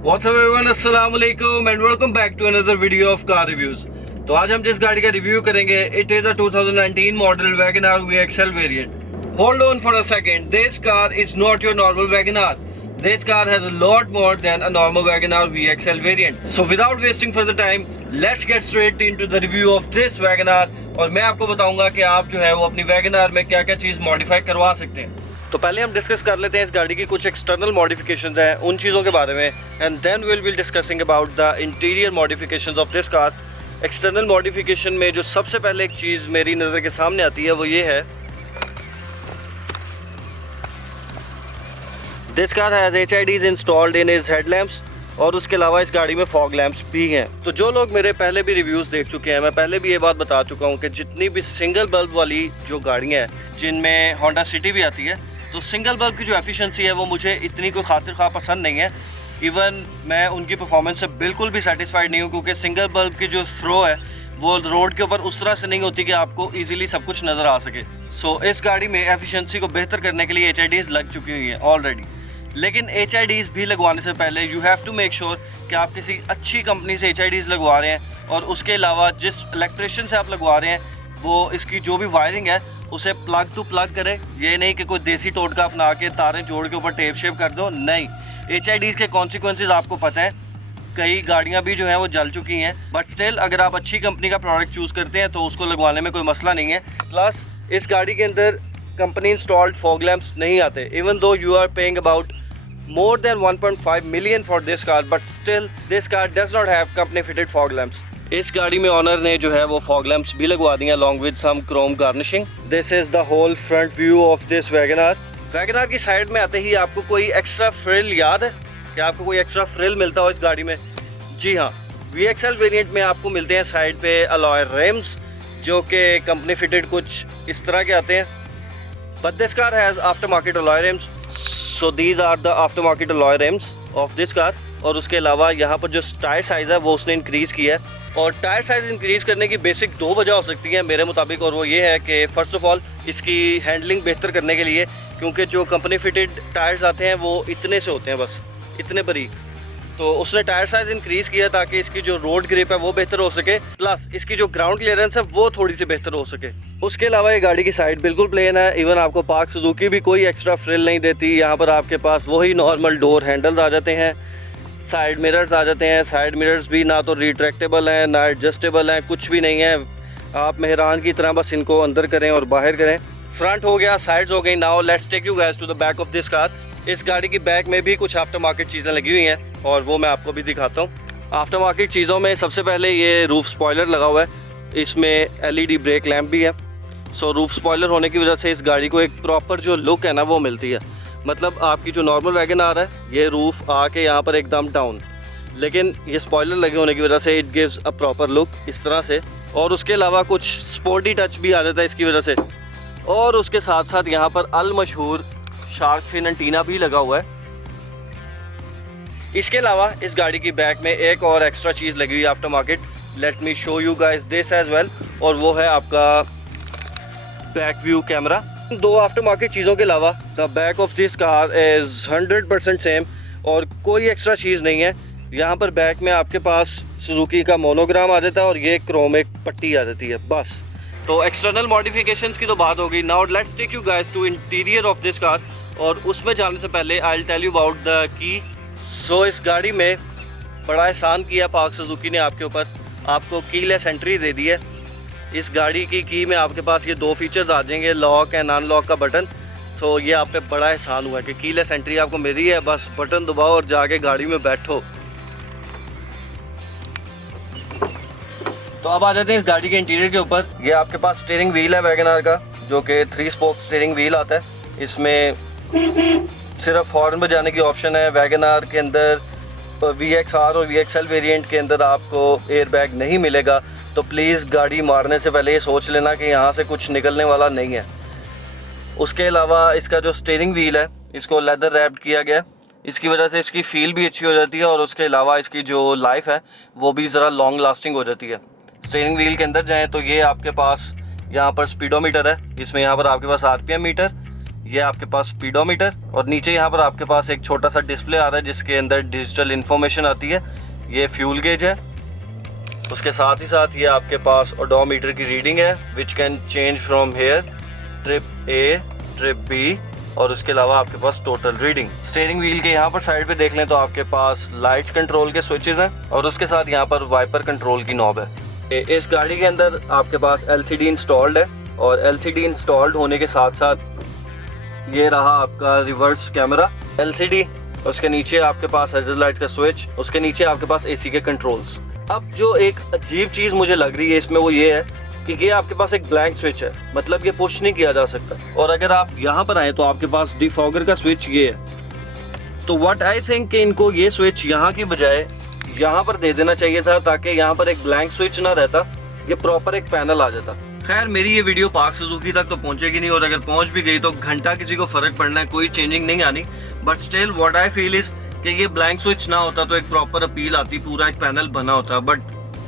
What's up everyone, अस्सलाम वालेकुम and welcome back to another video of car reviews। तो आज हम जिस गाड़ी का रिव्यू करेंगे it is a 2019 model WagonR VXL variant। Hold on for a second, this car is not your normal WagonR। This car has a lot more than a normal WagonR VXL variant। So without wasting further time, let's get straight into the review of this WagonR और मैं आपको बताऊंगा कि आप जो है वो अपनी WagonR में क्या क्या चीज़ मॉडिफाई करवा सकते हैं। तो पहले हम डिस्कस कर लेते हैं इस गाड़ी की कुछ एक्सटर्नल मॉडिफिकेशंस हैं उन चीज़ों के बारे में, and then will be discussing about the interior modifications of this car. External modification में जो सबसे पहले एक चीज़ मेरी नज़र के सामने आती है वो ये है, this car has HIDs installed in is headlamps और उसके अलावा इस गाड़ी में फॉग लैंप्स भी हैं। तो जो लोग मेरे पहले भी रिव्यूज़ देख चुके हैं, मैं पहले भी ये बात बता चुका हूँ कि जितनी भी सिंगल बल्ब वाली जो गाड़ियाँ हैं जिनमें होंडा सिटी भी आती है, तो सिंगल बल्ब की जो एफिशिएंसी है वो मुझे इतनी कोई खातिर खा पसंद नहीं है। इवन मैं उनकी परफॉर्मेंस से बिल्कुल भी सेटिस्फाइड नहीं हूँ, क्योंकि सिंगल बल्ब की जो थ्रो है वो रोड के ऊपर उस तरह से नहीं होती कि आपको इजीली सब कुछ नज़र आ सके। सो इस गाड़ी में एफिशिएंसी को बेहतर करने के लिए HIDs लग चुकी हुई हैं ऑलरेडी। लेकिन HIDs भी लगवाने से पहले you have to make sure कि आप किसी अच्छी कंपनी से HIDs लगवा रहे हैं, और उसके अलावा जिस इलेक्ट्रिशियन से आप लगवा रहे हैं वो इसकी जो भी वायरिंग है उसे प्लग टू प्लग करे। ये नहीं कि कोई देसी टोटका अपना के तारें जोड़ के ऊपर टेप शेप कर दो, नहीं। HIDs के कॉन्सिक्वेंसेस आपको पता है, कई गाड़ियाँ भी जो हैं वो जल चुकी हैं, बट स्टिल अगर आप अच्छी कंपनी का प्रोडक्ट चूज़ करते हैं तो उसको लगवाने में कोई मसला नहीं है। प्लस इस गाड़ी के अंदर कंपनी इंस्टॉल्ड फॉग लैंप्स नहीं आते, even though you are paying about more than 1.5 million for this car, but still this car does not have company fitted fog lamps। इस गाड़ी में ऑनर ने जो है वो फॉग लैंप्स भी लगवा दिए along with some chrome garnishing। This is the whole front view of this WagonR। WagonR की साइड में आते ही आपको कोई एक्स्ट्रा फ्रिल याद है कि आपको कोई एक्स्ट्रा फ्रिल मिलता हो इस गाड़ी में? जी हाँ, VXL वेरिएंट में आपको मिलते हैं साइड पे अलॉय रिम्स, जो कि कंपनी फिटेड कुछ इस तरह के आते हैं, but this car has aftermarket alloy rims। So these are the aftermarket alloy rims of this car। और उसके अलावा यहाँ पर जो टायर साइज़ है वो उसने इंक्रीज़ किया है, और टायर साइज़ इंक्रीज़ करने की बेसिक दो वजह हो सकती है मेरे मुताबिक, और वो ये है कि फ़र्स्ट ऑफ़ ऑल इसकी हैंडलिंग बेहतर करने के लिए, क्योंकि जो कंपनी फिटेड टायर्स आते हैं वो इतने से होते हैं, बस इतने बरीक। तो उसने टायर साइज़ इंक्रीज़ किया ताकि इसकी जो रोड ग्रिप है वो बेहतर हो सके, प्लस इसकी जो ग्राउंड क्लियरेंस है वो थोड़ी सी बेहतर हो सके। उसके अलावा ये गाड़ी की साइड बिल्कुल प्लेन है, इवन आपको पार्क सुजुकी भी कोई एक्स्ट्रा फ्रिल नहीं देती। यहाँ पर आपके पास वही नॉर्मल डोर हैंडल्स आ जाते हैं, साइड मिरर्स आ जाते हैं। साइड मिरर्स भी ना तो रिट्रैक्टेबल हैं ना एडजस्टेबल हैं, कुछ भी नहीं है। आप मेहरान की तरह बस इनको अंदर करें और बाहर करें। फ्रंट हो गया, साइड्स हो गई। Now let's take you guys to the back of this car. इस गाड़ी की बैक में भी कुछ आफ्टर मार्केट चीज़ें लगी हुई हैं और वो मैं आपको भी दिखाता हूँ। आफ्टर मार्केट चीज़ों में सबसे पहले ये रूफ स्पॉयलर लगा हुआ है, इसमें LED ब्रेक लैंप भी है। सो रूफ स्पॉयलर होने की वजह से इस गाड़ी को एक प्रॉपर जो लुक है ना वो मिलती है। मतलब आपकी जो नॉर्मल WagonR है ये रूफ आके यहाँ पर एकदम डाउन, लेकिन ये स्पॉयलर लगे होने की वजह से it gives a proper look इस तरह से। और उसके अलावा कुछ स्पोर्टी टच भी आ जाता है इसकी वजह से। और उसके साथ साथ यहाँ पर अल मशहूर शार्क फिन एंटीना भी लगा हुआ है। इसके अलावा इस गाड़ी की बैक में एक और एक्स्ट्रा चीज़ लगी हुई है aftermarket. Let me show you guys this as well, और वो है आपका बैक व्यू कैमरा। दो आफ्टर मार्केट चीज़ों के अलावा the back of this car is 100% same और कोई एक्स्ट्रा चीज़ नहीं है। यहाँ पर बैक में आपके पास सुजुकी का मोनोग्राम आ जाता है और ये क्रोम एक पट्टी आ जाती है, बस। तो एक्सटर्नल मॉडिफिकेशंस की तो बात होगी। Now let's take you guys to interior of this car, और उसमें जाने से पहले I will tell you about the key. So इस गाड़ी में बड़ा एहसान किया पार्क सुजुकी ने आपके ऊपर, आपको कीलेस एंट्री दे दी है। इस गाड़ी की में आपके पास ये दो फीचर्स आ जाएंगे, लॉक एंड अनलॉक का बटन। सो ये आप पे बड़ा एहसान हुआ कि कीलेस एंट्री आपको मिली है, बस बटन दबाओ और जाके गाड़ी में बैठो। तो अब आ जाते हैं इस गाड़ी के इंटीरियर के ऊपर। ये आपके पास स्टीयरिंग व्हील है WagonR का, जो कि 3 स्पोक स्टीयरिंग व्हील आता है। इसमें सिर्फ हॉर्न बजाने की ऑप्शन है। WagonR के अंदर VXR और VXL वेरिएंट के अंदर आपको एयर बैग नहीं मिलेगा, तो प्लीज़ गाड़ी मारने से पहले ये सोच लेना कि यहाँ से कुछ निकलने वाला नहीं है। उसके अलावा इसका जो स्टीयरिंग व्हील है इसको लेदर रैप्ड किया गया, इसकी वजह से इसकी फील भी अच्छी हो जाती है, और उसके अलावा इसकी जो लाइफ है वो भी ज़रा लॉन्ग लास्टिंग हो जाती है। स्टीयरिंग व्हील के अंदर जाएँ तो ये आपके पास यहाँ पर स्पीडोमीटर है, इसमें यहाँ पर आपके पास RPM मीटर, ये आपके पास स्पीडोमीटर, और नीचे यहाँ पर आपके पास एक छोटा सा डिस्प्ले आ रहा है जिसके अंदर डिजिटल इन्फॉर्मेशन आती है। ये फ्यूल गेज है। उसके साथ ही साथ ये आपके पास ओडोमीटर की रीडिंग है which can change from here, trip A, trip B, और उसके अलावा आपके पास टोटल रीडिंग। स्टीयरिंग व्हील के यहाँ पर साइड पे देख लें तो आपके पास लाइट्स कंट्रोल के स्विचेस हैं, और उसके साथ यहाँ पर वाइपर कंट्रोल की नॉब है। इस गाड़ी के अंदर आपके पास LCD इंस्टॉल्ड है, और LCD इंस्टॉल्ड होने के साथ साथ ये रहा आपका रिवर्स कैमरा LCD। उसके नीचे आपके पास हेडलाइट लाइट का स्विच, उसके नीचे आपके पास AC के कंट्रोल्स। अब जो एक अजीब चीज़ मुझे लग रही है इसमें वो ये है कि ये आपके पास एक ब्लैंक स्विच है, मतलब ये पुश नहीं किया जा सकता। और अगर आप यहाँ पर आए तो आपके पास डिफॉगर का स्विच ये है। तो व्हाट आई थिंक कि इनको ये स्विच यहाँ की बजाय यहाँ पर दे देना चाहिए था, ताकि यहाँ पर एक ब्लैंक स्विच ना रहता, ये प्रॉपर एक पैनल आ जाता। खैर मेरी ये वीडियो पार्क सुजुकी तक तो पहुँचेगी नहीं, और अगर पहुँच भी गई तो घंटा किसी को फ़र्क पड़ना है, कोई चेंजिंग नहीं आनी। But still what I feel is कि ये ब्लैंक स्विच ना होता तो एक प्रॉपर अपील आती, पूरा एक पैनल बना होता। बट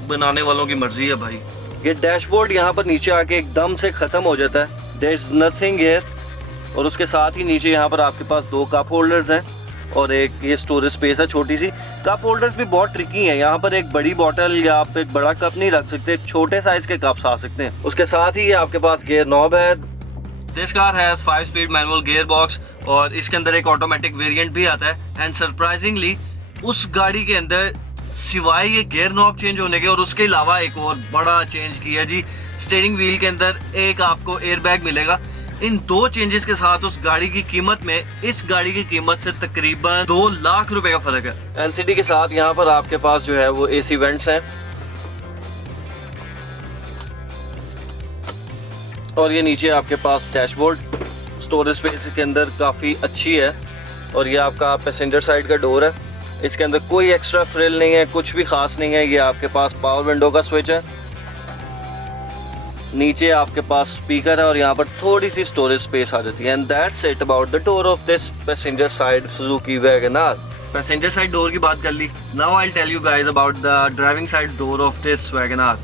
बनाने वालों की मर्जी है भाई। ये डैशबोर्ड यहाँ पर नीचे आके एकदम से ख़त्म हो जाता है, देयर इज़ नथिंग हियर। और उसके साथ ही नीचे यहाँ पर आपके पास 2 कप होल्डर्स हैं और एक ये स्टोरेज स्पेस है छोटी सी। कप होल्डर्स भी बहुत ट्रिकी हैं, यहाँ पर एक बड़ी बॉटल या आप एक बड़ा कप नहीं रख सकते, छोटे साइज़ के कप्स आ सकते हैं। उसके साथ ही ये आपके पास गियर नॉब है। This car has 5 speed manual gear box, और इसके अंदर एक ऑटोमेटिक वेरिएंट भी आता है। एंड सरप्राइजिंगली उस गाड़ी के अंदर सिवाय ये गियर नॉब चेंज होने के और उसके अलावा एक और बड़ा चेंज किया जी, स्टीयरिंग व्हील के अंदर एक आपको एयर बैग मिलेगा। इन 2 चेंजेस के साथ उस गाड़ी की कीमत में इस गाड़ी की कीमत से तकरीबन 2 लाख रुपए का फर्क है। LCD के साथ यहाँ पर आपके पास जो है वो AC वेंट्स हैं, और ये नीचे आपके पास डैशबोर्ड। स्टोरेज स्पेस के अंदर काफ़ी अच्छी है, और ये आपका पैसेंजर साइड का डोर है। इसके अंदर कोई एक्स्ट्रा फ्रिल नहीं है, कुछ भी खास नहीं है। ये आपके पास पावर विंडो का स्विच है, नीचे आपके पास स्पीकर है, और यहाँ पर थोड़ी सी स्टोरेज स्पेस आ जाती है। And that's it about the door of this passenger side Suzuki wagon R. Passenger side door की बात कर ली, now I will tell you guys about the driving side door of this wagon R.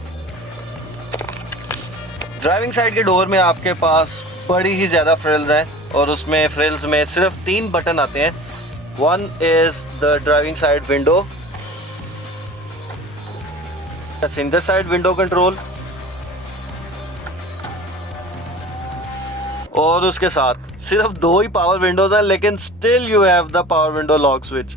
Driving side के door में आपके पास बड़ी ही ज़्यादा frills हैं, और उसमें फ्रिल्स में सिर्फ 3 बटन आते हैं। One is the driving side window, passenger side window control, और उसके साथ सिर्फ 2 ही पावर विंडोज हैं, लेकिन still you have the power window lock switch.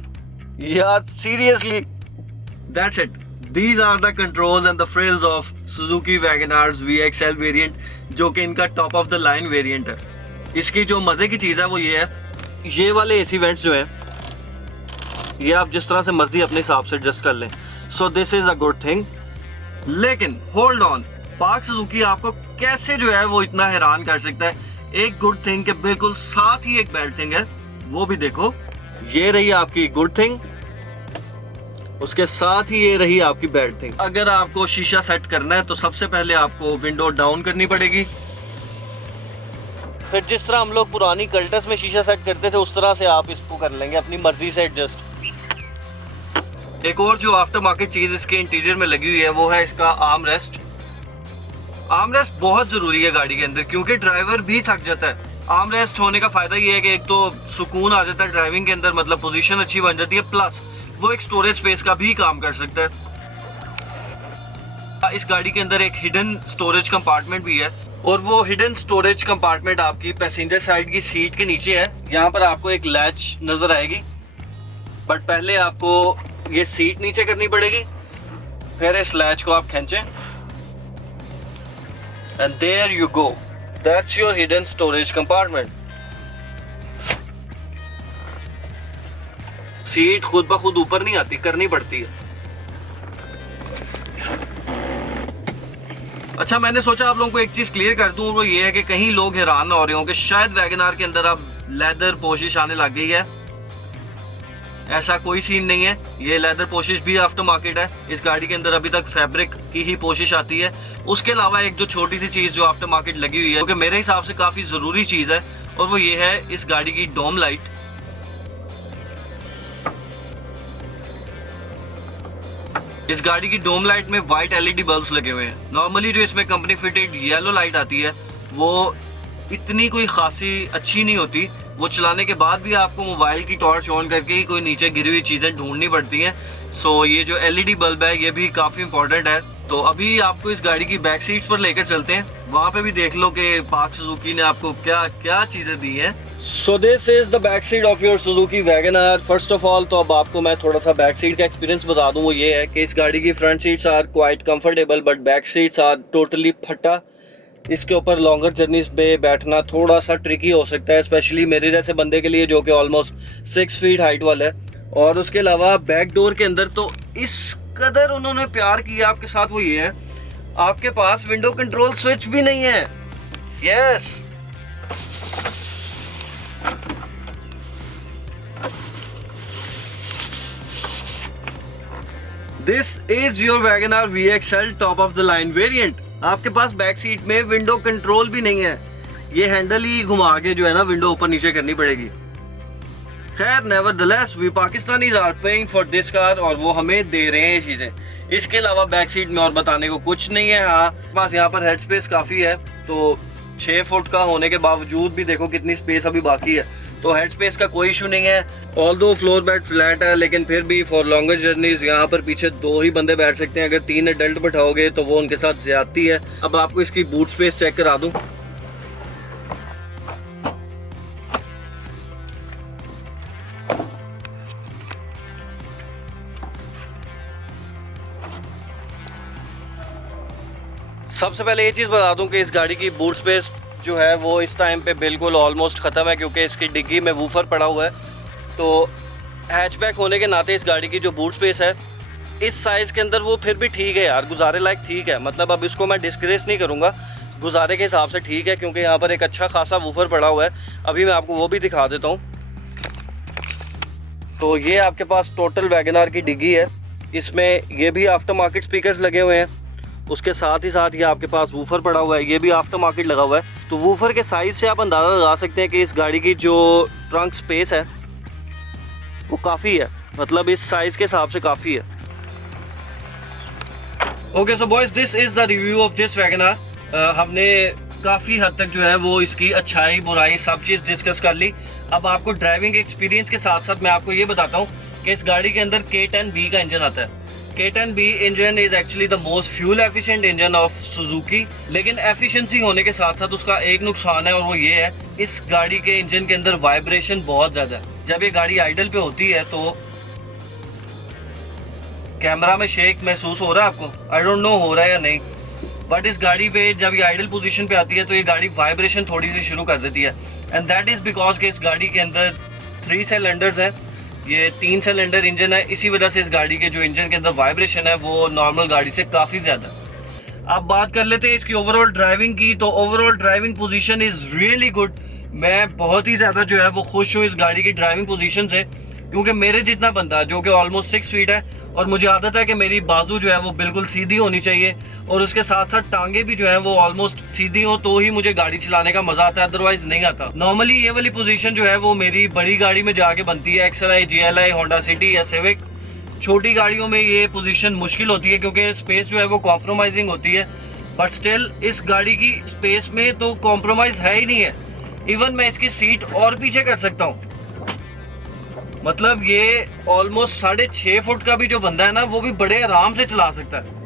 यार seriously, that's it. These are the controls and the frills of Suzuki Wagon-R's VXL variant, जो कि इनका top of the line variant है। इसकी जो मज़े की चीज़ है वो ये है, ये वाले AC वेंट्स जो हैं ये आप जिस तरह से मर्जी अपने हिसाब से एडजस्ट कर लें। सो this is a good thing. लेकिन होल्ड ऑन, पार्क सुजुकी आपको कैसे जो है वो इतना हैरान कर सकता है। एक गुड थिंग के बिल्कुल साथ ही एक बैड थिंग है, वो भी देखो। ये रही आपकी गुड थिंग, उसके साथ ही ये रही आपकी बैड थिंग। अगर आपको शीशा सेट करना है तो सबसे पहले आपको विंडो डाउन करनी पड़ेगी, फिर जिस तरह हम लोग पुरानी कल्टस में शीशा सेट करते थे उस तरह से आप इसको कर लेंगे अपनी मर्जी से एडजस्ट। एक और जो आफ्टर मार्केट चीज़ इसके इंटीरियर में लगी हुई है वो है इसका आर्म रेस्ट। आर्म रेस्ट बहुत ज़रूरी है गाड़ी के अंदर, क्योंकि ड्राइवर भी थक जाता है। आर्म रेस्ट होने का फ़ायदा ये है कि एक तो सुकून आ जाता है ड्राइविंग के अंदर, मतलब पोजीशन अच्छी बन जाती है, प्लस वो एक स्टोरेज स्पेस का भी काम कर सकता है। इस गाड़ी के अंदर एक हिडन स्टोरेज कंपार्टमेंट भी है, और वो हिडन स्टोरेज कंपार्टमेंट आपकी पैसेंजर साइड की सीट के नीचे है। यहाँ पर आपको एक लैच नज़र आएगी, बट पहले आपको ये सीट नीचे करनी पड़ेगी, फिर इस लैच को आप खींचें, and there you go, that's your hidden storage compartment. Seat खुद ब खुद ऊपर नहीं आती, करनी पड़ती है। अच्छा, मैंने सोचा आप लोगों को एक चीज क्लियर कर दूं, वो ये है कि कहीं लोग हैरान ना हो रहे हो कि शायद वैगन-आर के अंदर अब लेदर पोशिश आने लग गई है। ऐसा कोई सीन नहीं है, ये लेदर पोशिश भी आफ्टर मार्केट है। इस गाड़ी के अंदर अभी तक फैब्रिक की ही पोशिश आती है। उसके अलावा एक जो छोटी सी चीज़ जो आफ्टर मार्केट लगी हुई है, क्योंकि मेरे हिसाब से काफ़ी ज़रूरी चीज़ है, और वो ये है इस गाड़ी की डोम लाइट। इस गाड़ी की डोम लाइट में वाइट LED बल्ब्स लगे हुए हैं। नॉर्मली जो इसमें कंपनी फिटेड येलो लाइट आती है वो इतनी कोई खासी अच्छी नहीं होती, वो चलाने के बाद भी आपको मोबाइल की टॉर्च ऑन करके ही कोई नीचे गिरी हुई चीज़ें ढूंढनी पड़ती हैं। सो ये जो LED बल्ब है ये भी काफ़ी इंपॉर्टेंट है। तो अभी आपको इस गाड़ी की बैक सीट्स पर लेकर चलते हैं, वहाँ पे भी देख लो कि पार्क सुजुकी ने आपको क्या क्या चीज़ें दी हैं। So this is the back seat of your Suzuki wagon R. First of all तो अब आपको मैं थोड़ा सा बैक सीट का एक्सपीरियंस बता दूँ, वो ये है कि इस गाड़ी की front seats are quite comfortable but back seats are totally फटा। इसके ऊपर लॉन्गर जर्नीज पे बैठना थोड़ा सा ट्रिकी हो सकता है, स्पेशली मेरे जैसे बंदे के लिए जो कि ऑलमोस्ट 6 फीट हाइट वाला है। और उसके अलावा बैक डोर के अंदर तो इस कदर उन्होंने प्यार किया आपके साथ, वो ये है आपके पास विंडो कंट्रोल स्विच भी नहीं है। Yes, this is your Wagon R VXL top of the line variant. आपके पास बैक सीट में विंडो कंट्रोल भी नहीं है, ये हैंडल ही घुमा के जो है ना विंडो ऊपर नीचे करनी पड़ेगी। खैर, nevertheless we Pakistanis are paying for this car, और वो हमें दे रहे हैं ये चीज़ें। इसके अलावा बैक सीट में और बताने को कुछ नहीं है। हाँ, बस यहाँ पर हेड स्पेस काफ़ी है, तो 6 फुट का होने के बावजूद भी देखो कितनी स्पेस अभी बाकी है, तो हेड स्पेस का कोई इशू नहीं है। ऑल्दो फ्लोर बेड फ्लैट है, लेकिन फिर भी फॉर लॉन्गर जर्नीज यहाँ पर पीछे 2 ही बंदे बैठ सकते हैं। अगर 3 एडल्ट बैठाओगे तो वो उनके साथ ज्यादती है। अब आपको इसकी बूट स्पेस चेक करा दूँ। सबसे पहले ये चीज़ बता दूं कि इस गाड़ी की बूट स्पेस जो है वो इस टाइम पे बिल्कुल ऑलमोस्ट ख़त्म है, क्योंकि इसकी डिग्गी में वूफर पड़ा हुआ है। तो हैचबैक होने के नाते इस गाड़ी की जो बूट स्पेस है इस साइज़ के अंदर वो फिर भी ठीक है यार, गुजारे लायक ठीक है। मतलब अब इसको मैं डिस्क्रेस नहीं करूँगा, गुजारे के हिसाब से ठीक है, क्योंकि यहाँ पर एक अच्छा खासा वूफर पड़ा हुआ है। अभी मैं आपको वो भी दिखा देता हूँ। तो ये आपके पास टोटल वैगन आर की डिग्गी है, इसमें ये भी आफ्टर मार्केट स्पीकर्स लगे हुए हैं। उसके साथ ही साथ ये आपके पास वूफर पड़ा हुआ है, ये भी आफ्टर मार्केट लगा हुआ है। तो वूफर के साइज़ से आप अंदाज़ा लगा सकते हैं कि इस गाड़ी की जो ट्रंक स्पेस है वो काफ़ी है, मतलब इस साइज़ के हिसाब से काफ़ी है। Okay so boys, this is the review of this wagon R. हमने काफ़ी हद तक जो है वो इसकी अच्छाई बुराई सब चीज़ डिस्कस कर ली। अब आपको ड्राइविंग एक्सपीरियंस के साथ साथ मैं आपको ये बताता हूँ कि इस गाड़ी के अंदर K10B का इंजन आता है। K10B engine is actually the most fuel efficient engine of Suzuki, लेकिन एफिशिएंसी होने के साथ साथ उसका एक नुकसान है, और वो ये है इस गाड़ी के इंजन के अंदर वाइब्रेशन बहुत ज़्यादा है। जब ये गाड़ी आइडल पे होती है तो कैमरा में शेक महसूस हो रहा है आपको, आई डोंट नो हो रहा है या नहीं, बट इस गाड़ी पे जब ये आइडल पोजीशन पे आती है तो ये गाड़ी वाइब्रेशन थोड़ी सी शुरू कर देती है। एंड दैट इज़ बिकॉज के इस गाड़ी के अंदर 3 सिलेंडर्स हैं, ये 3 सिलेंडर इंजन है, इसी वजह से इस गाड़ी के जो इंजन के अंदर वाइब्रेशन है वो नॉर्मल गाड़ी से काफ़ी ज़्यादा। अब बात कर लेते हैं इसकी ओवरऑल ड्राइविंग की। तो overall driving position is really good. मैं बहुत ही ज़्यादा जो है वो खुश हूँ इस गाड़ी की ड्राइविंग पोजीशन से, क्योंकि मेरे जितना बंदा जो कि ऑलमोस्ट 6 फीट है, और मुझे आदत है कि मेरी बाजू जो है वो बिल्कुल सीधी होनी चाहिए, और उसके साथ साथ टांगे भी जो है वो ऑलमोस्ट सीधी हो तो ही मुझे गाड़ी चलाने का मजा आता है, अदरवाइज नहीं आता। नॉर्मली ये वाली पोजीशन जो है वो मेरी बड़ी गाड़ी में जाके बनती है, XLI, GLI, होंडा सिटी या सिविक। छोटी गाड़ियों में ये पोजीशन मुश्किल होती है क्योंकि स्पेस जो है वो कॉम्प्रोमाइजिंग होती है, बट स्टिल इस गाड़ी की स्पेस में तो कॉम्प्रोमाइज़ है ही नहीं है। इवन मैं इसकी सीट और पीछे कर सकता हूँ, मतलब ये ऑलमोस्ट 6.5 फुट का भी जो बंदा है ना वो भी बड़े आराम से चला सकता है।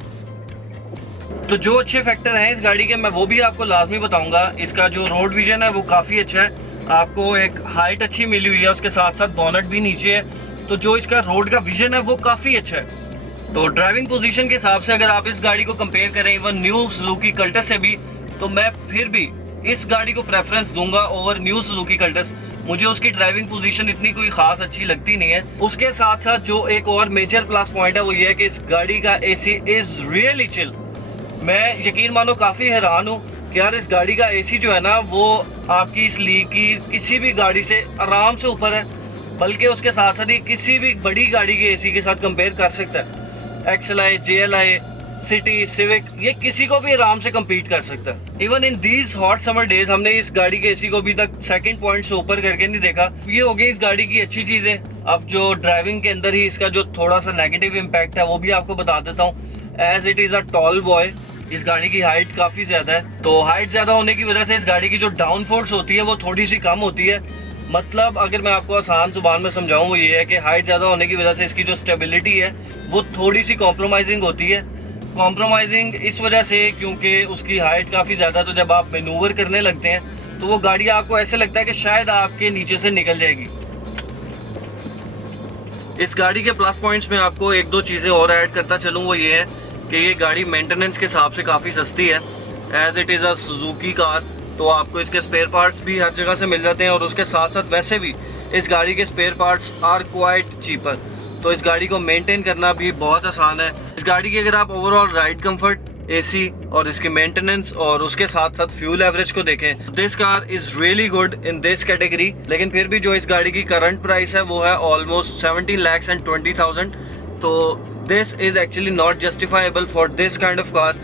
तो जो अच्छे फैक्टर हैं इस गाड़ी के मैं वो भी आपको लाजमी बताऊंगा। इसका जो रोड विजन है वो काफ़ी अच्छा है, आपको एक हाइट अच्छी मिली हुई है, उसके साथ साथ बॉनेट भी नीचे है, तो जो इसका रोड का विजन है वो काफ़ी अच्छा है। तो ड्राइविंग पोजीशन के हिसाब से अगर आप इस गाड़ी को कंपेयर करें इवन न्यू सुजुकी कल्टस से भी, तो मैं फिर भी इस गाड़ी को प्रेफरेंस दूंगा ओवर न्यू सुजुकी कल्टस। मुझे उसकी ड्राइविंग पोजीशन इतनी कोई खास अच्छी लगती नहीं है। उसके साथ साथ जो एक और मेजर प्लस पॉइंट है वो ये है कि इस गाड़ी का AC इज़ रियली चिल। मैं यकीन मानो काफ़ी हैरान हूँ कि यार इस गाड़ी का AC जो है ना वो आपकी इस लीग की किसी भी गाड़ी से आराम से ऊपर है, बल्कि उसके साथ साथ ही किसी भी बड़ी गाड़ी के AC के साथ कंपेयर कर सकता है। XLI, GLI, सिटी, सिविक, ये किसी को भी आराम से compete कर सकता है। Even in these hot summer days हमने इस गाड़ी के AC को अभी तक सेकंड पॉइंट से ऊपर करके नहीं देखा। ये हो गई इस गाड़ी की अच्छी चीज़ें। अब जो ड्राइविंग के अंदर ही इसका जो थोड़ा सा नेगेटिव इम्पैक्ट है वो भी आपको बता देता हूँ। As it is a tall boy, इस गाड़ी की हाइट काफ़ी ज़्यादा है, तो हाइट ज़्यादा होने की वजह से इस गाड़ी की जो डाउन फोर्स होती है वो थोड़ी सी कम होती है। मतलब अगर मैं आपको आसान जुबान में समझाऊं वो ये है कि हाइट ज़्यादा होने की वजह से इसकी जो स्टेबिलिटी है वो थोड़ी सी कॉम्प्रोमाइजिंग होती है। कॉम्प्रोमाइजिंग इस वजह से क्योंकि उसकी हाइट काफ़ी ज़्यादा, तो जब आप मैनूवर करने लगते हैं तो वो गाड़ी आपको ऐसे लगता है कि शायद आपके नीचे से निकल जाएगी। इस गाड़ी के प्लस पॉइंट्स में आपको एक दो चीज़ें और ऐड करता चलूँ, वो ये है कि ये गाड़ी मेंटेनेंस के हिसाब से काफ़ी सस्ती है। As it is a Suzuki car, तो आपको इसके स्पेयर पार्ट्स भी हर जगह से मिल जाते हैं, और उसके साथ साथ वैसे भी इस गाड़ी के spare parts are quite cheaper, तो इस गाड़ी को मेंटेन करना भी बहुत आसान है। इस गाड़ी की अगर आप ओवरऑल राइड कंफर्ट, एसी और इसके मेंटेनेंस और उसके साथ साथ फ्यूल एवरेज को देखें, this car is really good in this category. लेकिन फिर भी जो इस गाड़ी की करंट प्राइस है वो है ऑलमोस्ट 17,20,000, तो this is actually not justifiable for this kind of car.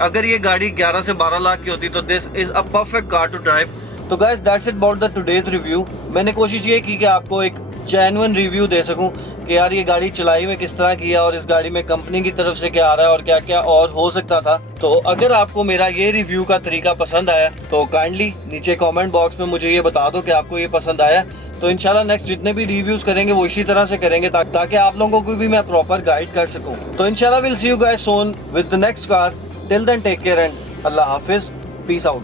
अगर ये गाड़ी 11 से 12 लाख की होती तो this is a perfect car to drive. तो guys that's it about the today's review. मैंने कोशिश ये की कि आपको एक जेन्युइन रिव्यू दे सकूं कि यार ये गाड़ी चलाई में किस तरह किया और इस गाड़ी में कंपनी की तरफ से क्या आ रहा है और क्या क्या और हो सकता था। तो अगर आपको मेरा ये रिव्यू का तरीका पसंद आया तो काइंडली नीचे कमेंट बॉक्स में मुझे ये बता दो कि आपको ये पसंद आया। तो इंशाल्लाह नेक्स्ट जितने भी रिव्यूज़ करेंगे वो इसी तरह से करेंगे ताकि आप लोगों को भी मैं प्रॉपर गाइड कर सकूँ। तो इंशाल्लाह will see you guys soon with the next car. Till then take care and अल्लाह हाफिज़, पीस आउट।